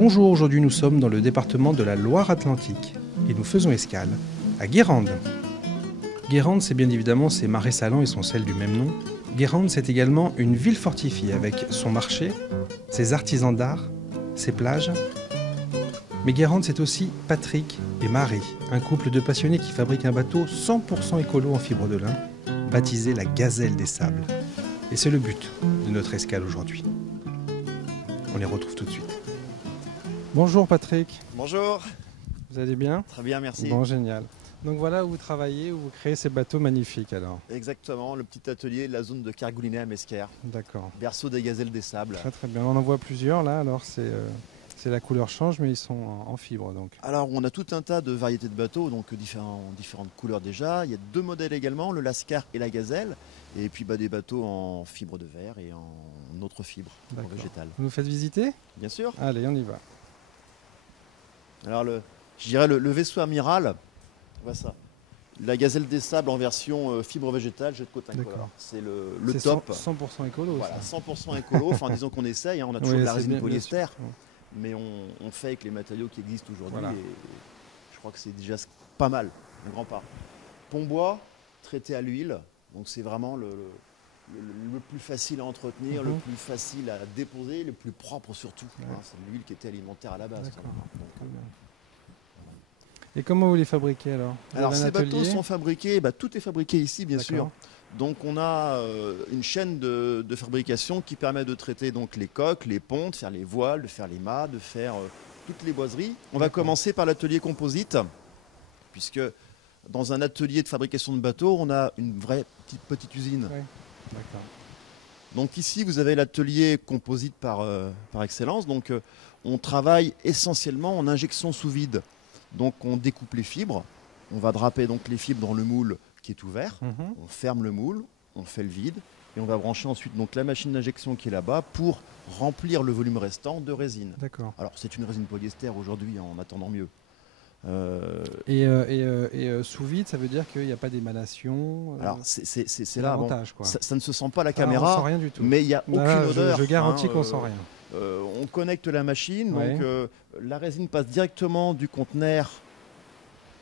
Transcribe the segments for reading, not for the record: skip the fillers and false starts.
Bonjour, aujourd'hui nous sommes dans le département de la Loire-Atlantique et nous faisons escale à Guérande. Guérande, c'est bien évidemment ses marais salants et son sel du même nom. Guérande, c'est également une ville fortifiée avec son marché, ses artisans d'art, ses plages. Mais Guérande, c'est aussi Patrick et Marie, un couple de passionnés qui fabriquent un bateau 100% écolo en fibre de lin, baptisé la Gazelle des Sables. Et c'est le but de notre escale aujourd'hui. On les retrouve tout de suite. Bonjour Patrick. Bonjour. Vous allez bien? Très bien, merci. Bon, génial. Donc voilà où vous travaillez, où vous créez ces bateaux magnifiques alors. Exactement, le petit atelier de la zone de Kergoulinet à Mesquer. D'accord. Berceau des gazelles des sables. Très très bien. On en voit plusieurs là, alors c'est la couleur change, mais ils sont en fibre donc. Alors on a tout un tas de variétés de bateaux, donc différentes couleurs déjà. Il y a deux modèles également, le Lascar et la Gazelle. Et puis des bateaux en fibre de verre et en autre fibre, en végétal. Vous nous faites visiter? Bien sûr. Allez, on y va. Alors je dirais le vaisseau amiral, voit ça. La Gazelle des Sables en version fibre végétale, jet de côte incolore. C'est le top. 100% écolo. Voilà, ça. 100% écolo. Enfin, disons qu'on essaye. Hein, on a toujours de la résine polyester, bien mais on fait avec les matériaux qui existent aujourd'hui. Voilà. Et je crois que c'est déjà pas mal, un grand pas. Pont bois, traité à l'huile. Donc c'est vraiment le plus facile à entretenir, le plus facile à déposer, le plus propre surtout. Ouais. Hein, c'est l'huile qui était alimentaire à la base. D'accord. Et comment vous les fabriquez alors? Alors ces bateaux sont fabriqués, tout est fabriqué ici bien sûr. D'accord. Donc on a une chaîne de fabrication qui permet de traiter donc les coques, les ponts, de faire les voiles, de faire les mâts, de faire toutes les boiseries. On va commencer par l'atelier composite, puisque dans un atelier de fabrication de bateaux, on a une vraie petite usine. Ouais. D'accord. Donc ici vous avez l'atelier composite par excellence. Donc on travaille essentiellement en injection sous vide. Donc on découpe les fibres, on va draper donc les fibres dans le moule qui est ouvert, on ferme le moule, on fait le vide et on va brancher ensuite donc la machine d'injection qui est là-bas pour remplir le volume restant de résine. D'accord. Alors c'est une résine polyester aujourd'hui en attendant mieux. Et sous vide, ça veut dire qu'il n'y a pas d'émanation. Alors c'est là, bon, ça ne se sent pas à la on caméra, sent rien du tout. mais il n'y a aucune odeur. Je garantis qu'on sent rien. On connecte la machine, donc la résine passe directement du conteneur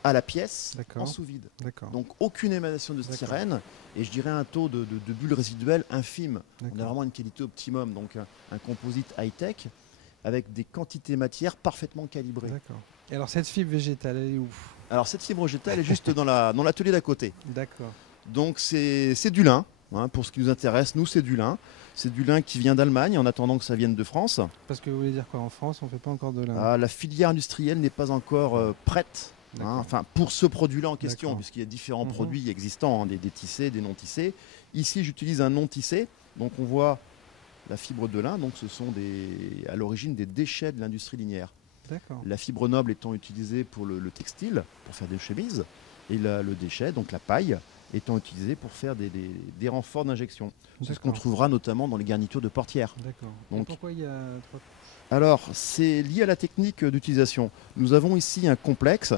à la pièce en sous vide. Donc aucune émanation de styrène et je dirais un taux de bulles résiduelles infime. On a vraiment une qualité optimum, donc un composite high-tech avec des quantités matière parfaitement calibrées. Et alors cette fibre végétale, elle est où? Alors cette fibre végétale est juste dans l'atelier d'à côté. D'accord. Donc c'est du lin, hein, pour ce qui nous intéresse, nous c'est du lin. C'est du lin qui vient d'Allemagne en attendant que ça vienne de France. Parce que vous voulez dire quoi? En France, on ne fait pas encore de lin? La filière industrielle n'est pas encore prête pour ce produit-là en question, puisqu'il y a différents produits existants, hein, des tissés, des non tissés. Ici, j'utilise un non tissé. Donc on voit la fibre de lin. Donc ce sont à l'origine des déchets de l'industrie linière. La fibre noble étant utilisée pour le textile, pour faire des chemises, et le déchet, donc la paille, étant utilisée pour faire des renforts d'injection. C'est ce qu'on trouvera notamment dans les garnitures de portières. Donc, pourquoi il y a trois... Alors, c'est lié à la technique d'utilisation. Nous avons ici un complexe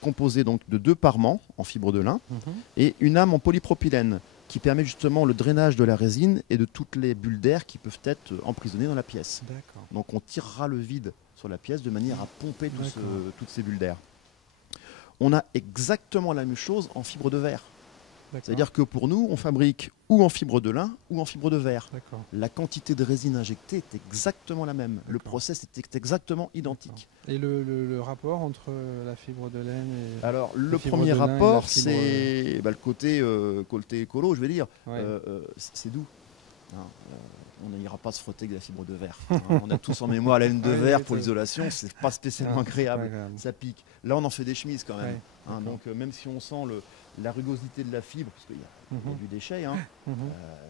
composé donc de 2 parements en fibre de lin et une âme en polypropylène qui permet justement le drainage de la résine et de toutes les bulles d'air qui peuvent être emprisonnées dans la pièce. Donc on tirera le vide sur la pièce de manière à pomper toutes ces bulles d'air. On a exactement la même chose en fibre de verre. C'est-à-dire que pour nous, on fabrique ou en fibre de lin ou en fibre de verre. La quantité de résine injectée est exactement la même. Le process est exactement identique. Et le rapport entre la fibre de laine et... Alors, le premier rapport, c'est le côté écolo, je vais dire. C'est doux. On n'ira pas se frotter avec la fibre de verre. On a tous en mémoire la laine de verre pour l'isolation, c'est pas spécialement agréable. Ça pique. Là, on en fait des chemises quand même. Donc, même si on sent la rugosité de la fibre, parce qu'il y a du déchet,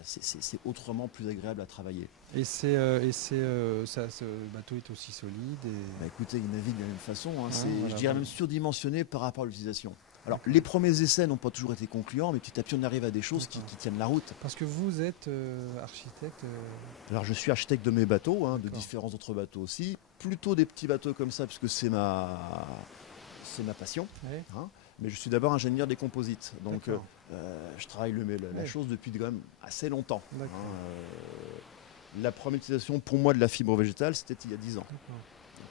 c'est autrement plus agréable à travailler. Et ce bateau est aussi solide écoutez, il navigue de la même façon. Je dirais même surdimensionné par rapport à l'utilisation. Alors, les premiers essais n'ont pas toujours été concluants, mais petit à petit, on arrive à des choses qui tiennent la route. Parce que vous êtes architecte Alors, je suis architecte de mes bateaux, de différents autres bateaux aussi. Plutôt des petits bateaux comme ça, puisque c'est ma passion. Mais je suis d'abord ingénieur des composites. Donc, je travaille la chose depuis quand même assez longtemps. La première utilisation pour moi de la fibre végétale, c'était il y a 10 ans.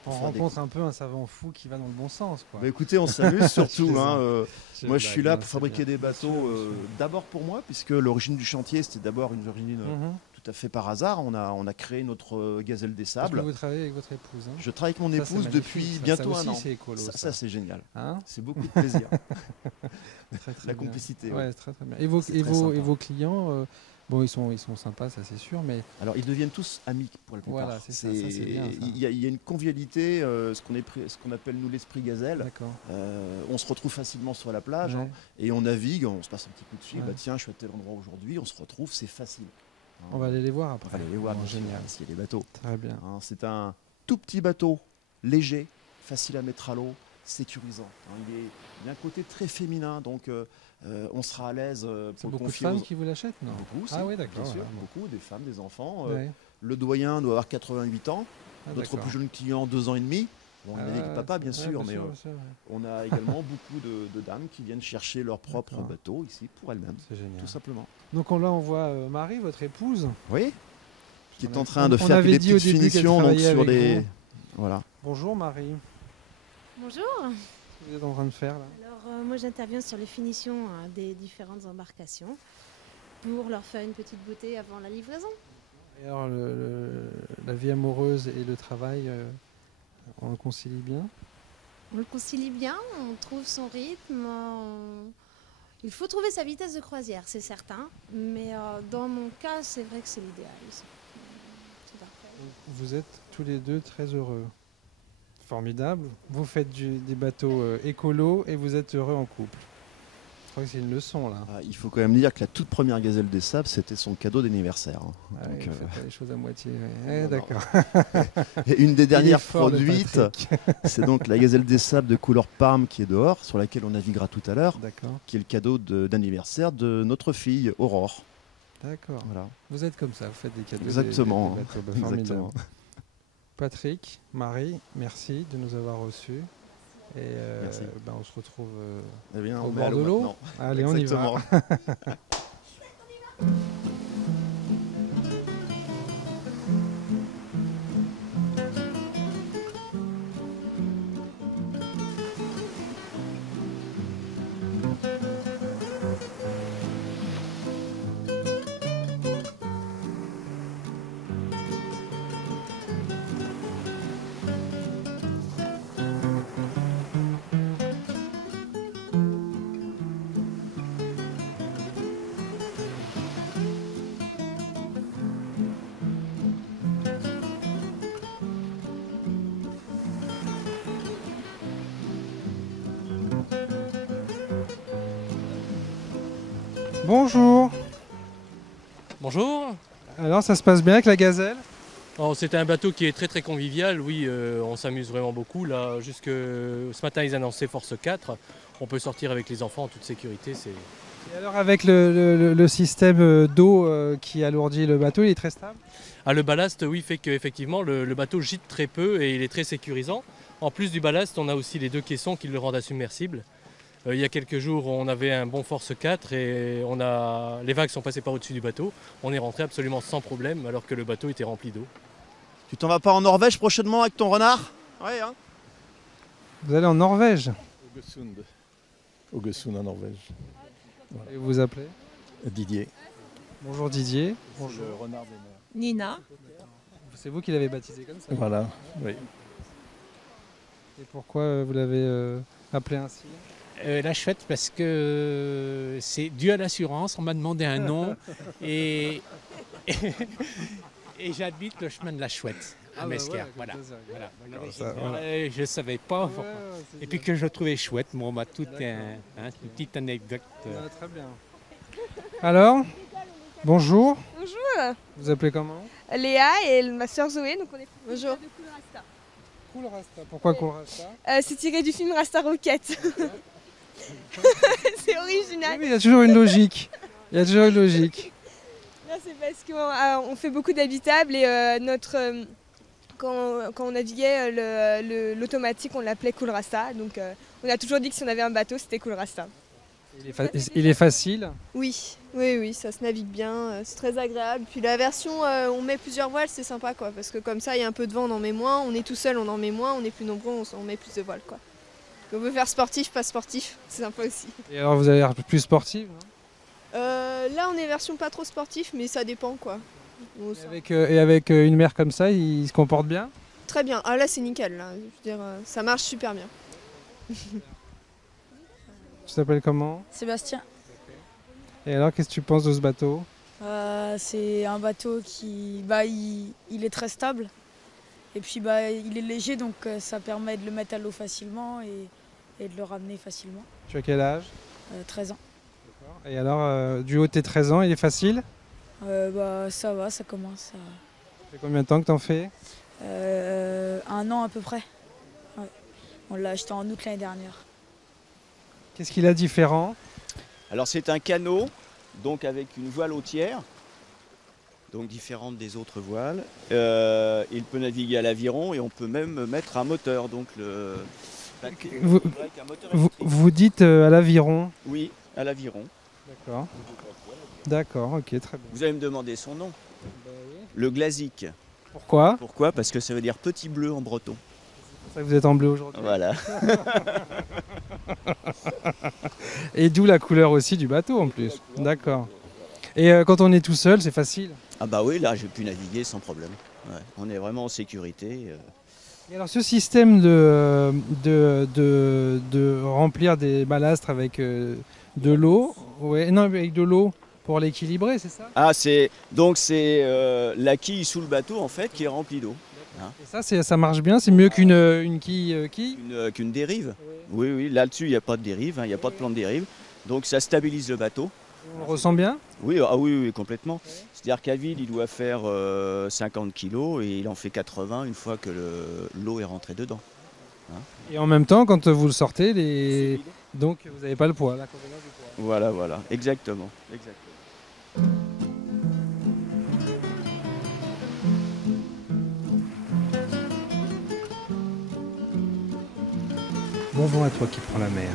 On rencontre un peu un savant fou qui va dans le bon sens, quoi. Bah, écoutez, on s'amuse surtout. Moi, je suis là bien, pour c'est fabriquer bien. des bateaux, d'abord pour moi, puisque l'origine du chantier, c'était d'abord une origine Mhm. tout à fait par hasard. On a créé notre gazelle des Parce que sables. vous travaillez avec votre épouse. Hein. Je travaille avec mon Ça, c'est épouse magnifique, depuis ça. bientôt Ça aussi, un an. c'est écolo, Ça, c'est génial. Hein, C'est beaucoup de plaisir. très, très La bien. complicité. Ouais, c'est très, très bien. Et vos, C'est et très vos, et sympa. vos clients, bon, ils sont sympas, ça c'est sûr, mais Alors, ils deviennent tous amis pour la plupart. Voilà, c'est ça, ça, c'est bien, ça. Il y a une convivialité, ce qu'on appelle nous l'esprit gazelle. d'accord. On se retrouve facilement sur la plage, Ouais. hein, et on navigue, on se passe un petit coup de fil. Ouais. Bah, tiens, je suis à tel endroit aujourd'hui, on se retrouve, c'est facile. Hein, On va aller les voir on après. va aller les voir, Bon, bien sûr, génial. s'il y a des bateaux. Très bien. Hein, c'est un tout petit bateau, léger, facile à mettre à l'eau, sécurisant. Hein, il a un côté très féminin, donc on sera à l'aise C'est pour le beaucoup de confier femmes aux... qui vous l'achètent, non? Beaucoup, Ah oui, d'accord. bien sûr, Voilà, bon. beaucoup, des femmes, des enfants. Ouais. Le doyen doit avoir 88 ans, Ah, notre d'accord. plus jeune client 2 ans et demi. Bon, il Ah, navigue papa, bien ouais, sûr, mais bien sûr, ouais. on a également beaucoup de dames qui viennent chercher leur propre D'accord. bateau ici pour elles-mêmes, C'est génial. tout simplement. Donc là, on voit Marie, votre épouse. Oui, qui On est a- en train de on faire avait des dit au petites début qu'elle finitions donc, travaillait sur avec des... vous. Voilà. Bonjour Marie. Bonjour. Qu'est-ce que vous êtes en train de faire là? Alors moi j'interviens sur les finitions des différentes embarcations pour leur faire une petite beauté avant la livraison. Et alors, la vie amoureuse et le travail, on le concilie bien? On le concilie bien, on trouve son rythme. Il faut trouver sa vitesse de croisière, c'est certain. Mais dans mon cas, c'est vrai que c'est l'idéal. C'est parfait. Vous êtes tous les deux très heureux. Formidable. Vous faites des bateaux écolos et vous êtes heureux en couple. Je crois que c'est une leçon là. Ah, il faut quand même dire que la toute première gazelle des sables, c'était son cadeau d'anniversaire. Hein. Ah Donc, oui, faites pas les choses à moitié. Ouais. non, non. D'accord. Et une des Il est dernières fort, le produites, Patrick. c'est donc la gazelle des sables de couleur Parme qui est dehors, sur laquelle on naviguera tout à l'heure, D'accord. qui est le cadeau d'anniversaire de notre fille Aurore. D'accord. Voilà. Vous êtes comme ça, vous faites des cadeaux. Exactement. Des bateaux. Bah, formidable. Exactement. Patrick, Marie, merci de nous avoir reçus. Et Merci. on se retrouve Eh bien, au on va bord aller de l'eau. maintenant. Allez, on y va. Exactement. Bonjour. Bonjour. Alors, ça se passe bien avec la gazelle? Alors, c'est un bateau qui est très très convivial, oui, on s'amuse vraiment beaucoup. Là, jusque ce matin, ils annonçaient Force 4. On peut sortir avec les enfants en toute sécurité. Et alors, avec le système d'eau qui alourdit le bateau, il est très stable? Ah, le ballast, oui, fait qu'effectivement, le bateau gîte très peu et il est très sécurisant. En plus du ballast, on a aussi les deux caissons qui le rendent insubmersible. Il y a quelques jours, on avait un bon Force 4 et les vagues sont passées par au-dessus du bateau. On est rentré absolument sans problème alors que le bateau était rempli d'eau. Tu t'en vas pas en Norvège prochainement avec ton renard? Oui, hein. Vous allez en Norvège? Haugesund en Norvège. Et vous vous appelez? Didier. Bonjour Didier. Bonjour. Le renard des mers. Nina. C'est vous qui l'avez baptisé comme ça? Voilà, oui. Et pourquoi vous l'avez appelé ainsi? La chouette parce que c'est dû à l'assurance, on m'a demandé un nom et, et j'habite le chemin de la chouette à Mesquer. Voilà. Je ne savais pas. Et puis que je le trouvais chouette, bon, bah, toute une petite anecdote. Très bien. Alors, bonjour. Bonjour, Vous appelez comment? Léa et ma soeur Zoé, donc on est Bonjour. de Cool Rasta. Cool Rasta. Pourquoi Cool Rasta? C'est tiré du film Rasta Rocket. C'est original. Oui, il y a toujours une logique. Il y a toujours une logique. Non, c'est parce qu'on fait beaucoup d'habitables et quand on naviguait, l'automatique, on l'appelait Cool Rasta. Donc on a toujours dit que si on avait un bateau, c'était Cool Rasta. Il est facile. Oui, ça se navigue bien, c'est très agréable. Puis la version on met plusieurs voiles, c'est sympa quoi, parce que comme ça il y a un peu de vent, on en met moins, on est tout seul, on en met moins, on est plus nombreux, on met plus de voiles quoi. Donc on peut faire sportif, pas sportif, c'est sympa aussi. Et alors vous avez l'air plus sportive, non? Là on est version pas trop sportif, mais ça dépend quoi. Bon, ça... Et avec une mer comme ça, il se comporte bien? Très bien, ah là c'est nickel, là. Je veux dire, ça marche super bien. Tu t'appelles comment? Sébastien. Et alors, qu'est-ce que tu penses de ce bateau? C'est un bateau qui il est très stable. Et puis il est léger, donc ça permet de le mettre à l'eau facilement et de le ramener facilement. Tu as quel âge? 13 ans. Et alors, du haut de tes 13 ans, il est facile? Ça va, ça commence. Ça fait combien de temps que t'en fais? 1 an à peu près. Ouais. On l'a acheté en août l'année dernière. Qu'est-ce qu'il a de différent? Alors c'est un canot, donc avec une voile hautière, donc différente des autres voiles. Il peut naviguer à l'aviron et on peut même mettre un moteur. Donc vous dites à l'aviron? Oui, à l'aviron. D'accord. D'accord, ok, très bien. Vous allez me demander son nom. Le Glazik. Pourquoi? Pourquoi? Parce que ça veut dire petit bleu en breton. C'est pour ça que vous êtes en bleu aujourd'hui. Voilà. Et d'où la couleur aussi du bateau en plus. D'accord. Et quand on est tout seul, c'est facile? Ah bah oui, là j'ai pu naviguer sans problème. Ouais, on est vraiment en sécurité. Et alors ce système de remplir des balastres avec de l'eau, avec de l'eau pour l'équilibrer, c'est ça? Ah c'est la quille sous le bateau en fait qui est remplie d'eau. Hein. Et ça marche bien, c'est mieux qu'une quille qu'une dérive. Oui, là-dessus il n'y a pas de dérive, il n'y a pas de plan de dérive. Donc ça stabilise le bateau. On le ressent bien? Oui, oui, complètement. C'est-à-dire qu'à vide, il doit faire 50 kg et il en fait 80 une fois que l'eau est rentrée dedans. Hein. Et en même temps, quand vous le sortez, donc vous n'avez pas le poids. Voilà, exactement. Bon vent à toi qui prends la mer.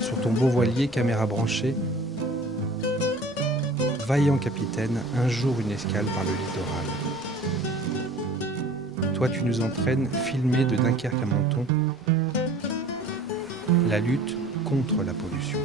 Sur ton beau voilier, caméra branchée, vaillant capitaine, un jour une escale par le littoral. Toi tu nous entraînes, filmés de Dunkerque à Menton, la lutte contre la pollution.